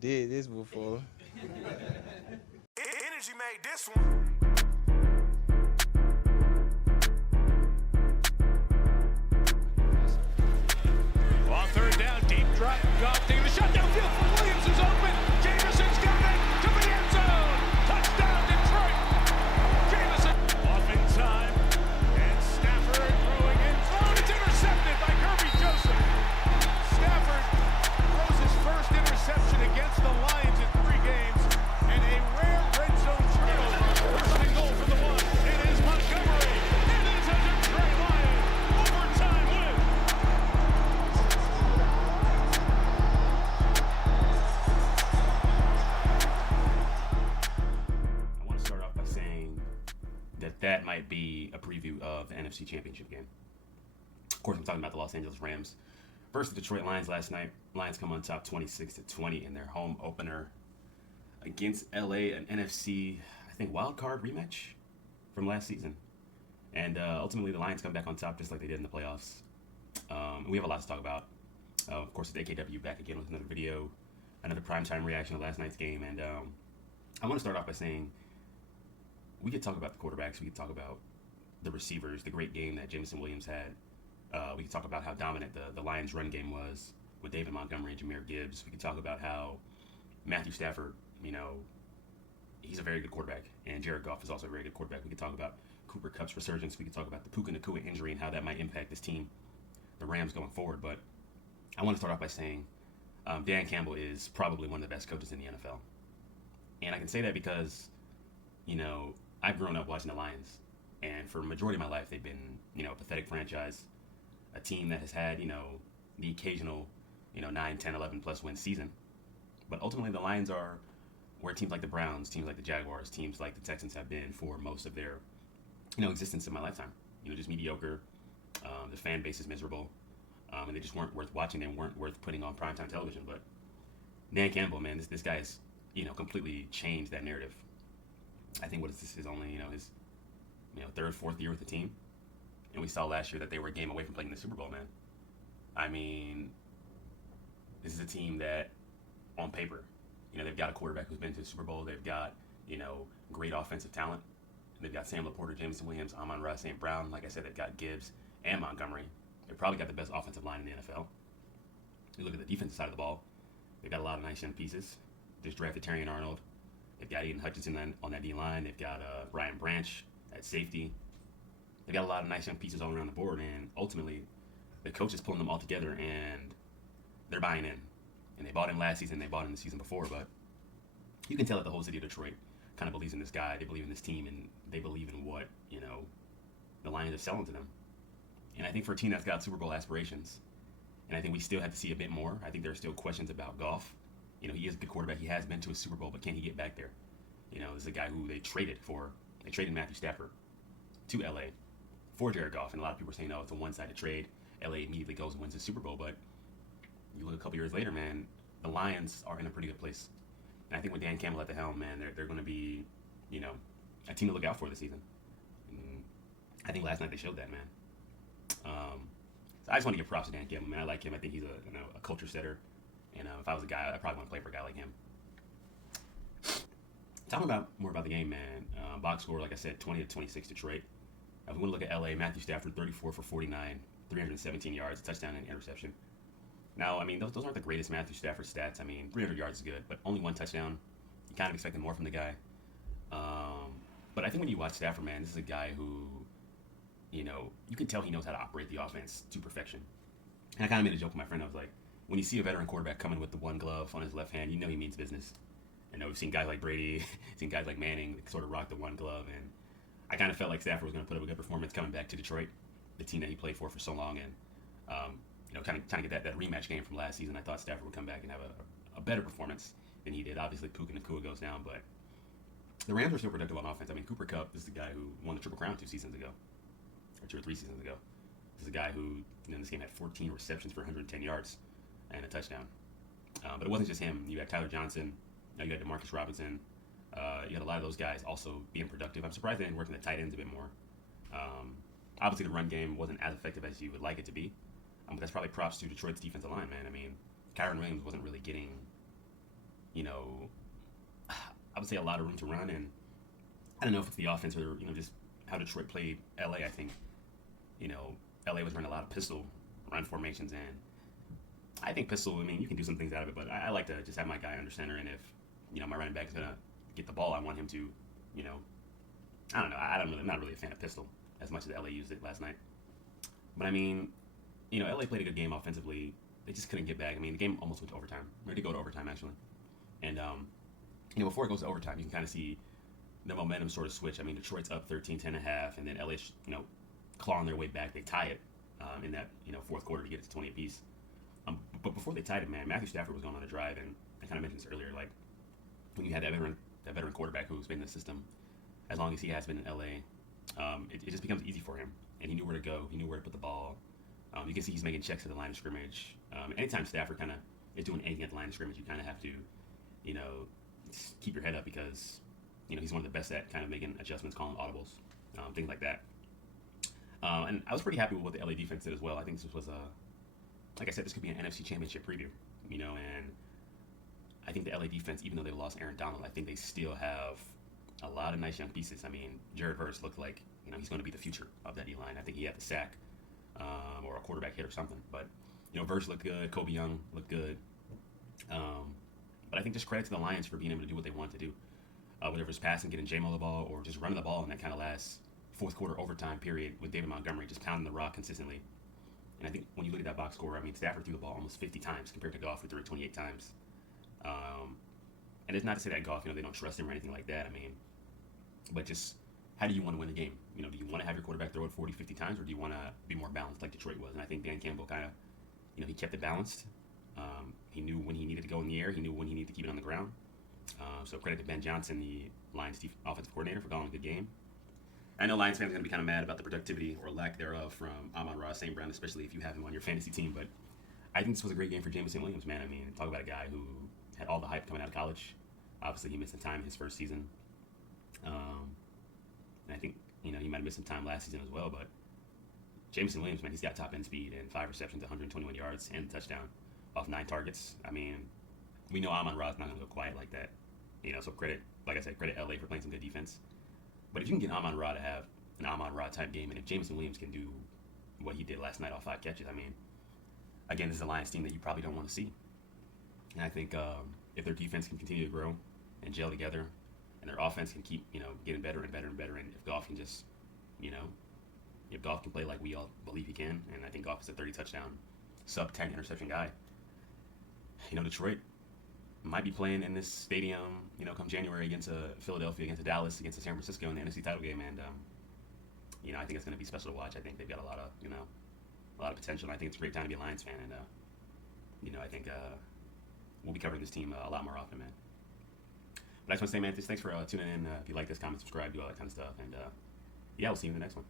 did this before. Energy made this one. On third down, deep drop, Goff taking a shot downfield for Williams, who's open. Jameson's got it to the end zone. Touchdown, Detroit. Jameson off in time, and Stafford throwing in. Thrown, it's intercepted by Kirby Joseph. Stafford throws his first interception against the Lions in 3 games, and a rare red zone turnover. First and goal for the one. It is Montgomery. It is a Detroit Lion overtime win. I want to start off by saying that might be a preview of the NFC Championship game. Of course, I'm talking about the Los Angeles Rams versus the Detroit Lions last night. Lions come on top 26-20 in their home opener against LA, an NFC, I think, wild card rematch from last season. And ultimately, the Lions come back on top just like they did in the playoffs. We have a lot to talk about. Of course, it's AKW back again with another video, another primetime reaction of last night's game. And I want to start off by saying we could talk about the quarterbacks. We could talk about the receivers, the great game that Jameson Williams had. We could talk about how dominant the Lions' run game was with David Montgomery and Jahmyr Gibbs. We could talk about how Matthew Stafford, he's a very good quarterback, and Jared Goff is also a very good quarterback. We could talk about Cooper Kupp's resurgence. We could talk about the Puka Nacua injury and how that might impact this team, the Rams, going forward. But I want to start off by saying Dan Campbell is probably one of the best coaches in the NFL. And I can say that because, I've grown up watching the Lions, and for a majority of my life, they've been, a pathetic franchise, a team that has had, the occasional, 9, 10, 11 plus win season. But ultimately, the Lions are where teams like the Browns, teams like the Jaguars, teams like the Texans have been for most of their, existence in my lifetime. Just mediocre. The fan base is miserable. And they just weren't worth watching. They weren't worth putting on primetime television. But Dan Campbell, man, this guy has, completely changed that narrative. I think his only, his, third, fourth year with the team. And we saw last year that they were a game away from playing the Super Bowl, man. I mean, this is a team that, on paper, they've got a quarterback who's been to the Super Bowl. They've got, great offensive talent. They've got Sam Laporta, Jameson Williams, Amon-Ra St. Brown. Like I said, they've got Gibbs and Montgomery. They've probably got the best offensive line in the NFL. You look at the defensive side of the ball, they've got a lot of nice young pieces. Just drafted Terrion Arnold. They've got Aiden Hutchinson on that D-line. They've got Ryan Branch at safety. They've got a lot of nice young pieces all around the board, and ultimately, the coach is pulling them all together, and they're buying in. And they bought in last season, they bought in the season before, but you can tell that the whole city of Detroit kind of believes in this guy. They believe in this team, and they believe in what, the Lions are selling to them. And I think for a team that's got Super Bowl aspirations, and I think we still have to see a bit more. I think there are still questions about Goff. He is a good quarterback. He has been to a Super Bowl, but can he get back there? This is a guy who they traded for. They traded Matthew Stafford to LA for Jared Goff, and a lot of people are saying, it's a one-sided trade. LA immediately goes and wins the Super Bowl, but you look a couple years later, man, the Lions are in a pretty good place. And I think with Dan Campbell at the helm, man, they're going to be, a team to look out for this season. And I think last night they showed that, man. So I just want to give props to Dan Campbell, man. I like him. I think he's a culture setter. And if I was a guy, I'd probably want to play for a guy like him. Talking more about the game, man. Box score, like I said, 20-26 Detroit. If we want to look at LA, Matthew Stafford, 34 for 49, 317 yards, a touchdown and interception. Now, I mean, those aren't the greatest Matthew Stafford stats. I mean, 300 yards is good, but only one touchdown. You kind of expected more from the guy. But I think when you watch Stafford, man, this is a guy who, you can tell he knows how to operate the offense to perfection. And I kind of made a joke with my friend. I was like, when you see a veteran quarterback coming with the one glove on his left hand, he means business. We've seen guys like Brady, seen guys like Manning sort of rock the one glove, and I kind of felt like Stafford was going to put up a good performance coming back to Detroit, the team that he played for so long, and kind of get that rematch game from last season. I thought Stafford would come back and have a better performance than he did. Obviously, Puka Nacua goes down, but the Rams are still productive on offense. I mean, Cooper Kupp is the guy who won the Triple Crown 2 seasons ago, or 2 or 3 seasons ago. This is a guy who, in this game had 14 receptions for 110 yards and a touchdown. But it wasn't just him. You had Tyler Johnson. You had DeMarcus Robinson. You had a lot of those guys also being productive. I'm surprised they didn't work in the tight ends a bit more. Obviously, the run game wasn't as effective as you would like it to be. But that's probably props to Detroit's defensive line, man. I mean, Kyron Williams wasn't really getting you know, I would say a lot of room to run. And I don't know if it's the offense or, just how Detroit played LA. I think, LA was running a lot of pistol run formations. And I think pistol, I mean, you can do some things out of it, but I like to just have my guy under center. And if, my running back is going to get the ball, I want him to, I don't know. I'm not really a fan of pistol as much as LA used it last night. But I mean, LA played a good game offensively. They just couldn't get back. I mean, the game almost went to overtime. Or did go to overtime, actually. And, before it goes to overtime, you can kind of see the momentum sort of switch. I mean, Detroit's up 13-10 and a half, and then LA's, clawing their way back. They tie it in that, fourth quarter to get it to 20 apiece. But before they tied it, man, Matthew Stafford was going on a drive, and I kind of mentioned this earlier, like, when you had that veteran quarterback who's been in the system as long as he has been in LA, it just becomes easy for him. And he knew where to go. He knew where to put the ball. You can see he's making checks at the line of scrimmage. Anytime Stafford kind of is doing anything at the line of scrimmage, you kind of have to, keep your head up because, he's one of the best at kind of making adjustments, calling audibles, things like that. And I was pretty happy with what the LA defense did as well. I think this was like I said, this could be an NFC Championship preview, and I think the LA defense, even though they lost Aaron Donald, I think they still have a lot of nice young pieces. I mean, Jared Verse looked like, he's going to be the future of that D-line. I think he had the sack or a quarterback hit or something. But, Verse looked good. Kobe Young looked good. But I think just credit to the Lions for being able to do what they wanted to do. Whether it was passing, getting J-Mo the ball, or just running the ball in that kind of last fourth quarter overtime period with David Montgomery just pounding the rock consistently. And I think when you look at that box score, I mean, Stafford threw the ball almost 50 times compared to Goff, who threw it 28 times. And it's not to say that Goff, they don't trust him or anything like that. I mean, but just how do you want to win the game? Do you want to have your quarterback throw it 40, 50 times, or do you want to be more balanced like Detroit was? And I think Dan Campbell kind of, he kept it balanced. He knew when he needed to go in the air. He knew when he needed to keep it on the ground. So credit to Ben Johnson, the Lions offensive coordinator, for calling a good game. I know Lions fans are going to be kind of mad about the productivity or lack thereof from Amon-Ra St. Brown, especially if you have him on your fantasy team. But I think this was a great game for Jameson Williams, man. I mean, talk about a guy who had all the hype coming out of college. Obviously, he missed some time in his first season. And I think, he might have missed some time last season as well. But Jameson Williams, man, he's got top end speed and 5 receptions, 121 yards, and a touchdown off 9 targets. I mean, we know Amon-Ra's not going to go quiet like that. So credit, like I said, credit LA for playing some good defense. But if you can get Amon-Ra to have an Amon-Ra type game, and if Jameson Williams can do what he did last night off 5 catches, I mean, again, this is a Lions team that you probably don't want to see. And I think if their defense can continue to grow and gel together, and their offense can keep, getting better and better and better, and if Goff can just, if Goff can play like we all believe he can, and I think Goff is a 30 touchdown, sub 10 interception guy, Detroit might be playing in this stadium, come January against Philadelphia, against Dallas, against San Francisco in the NFC title game, and I think it's going to be special to watch. I think they've got a lot of potential, and I think it's a great time to be a Lions fan, and I think we'll be covering this team a lot more often, man. But I just want to say, man, thanks for tuning in. If you like this, comment, subscribe, do all that kind of stuff, and yeah, we'll see you in the next one.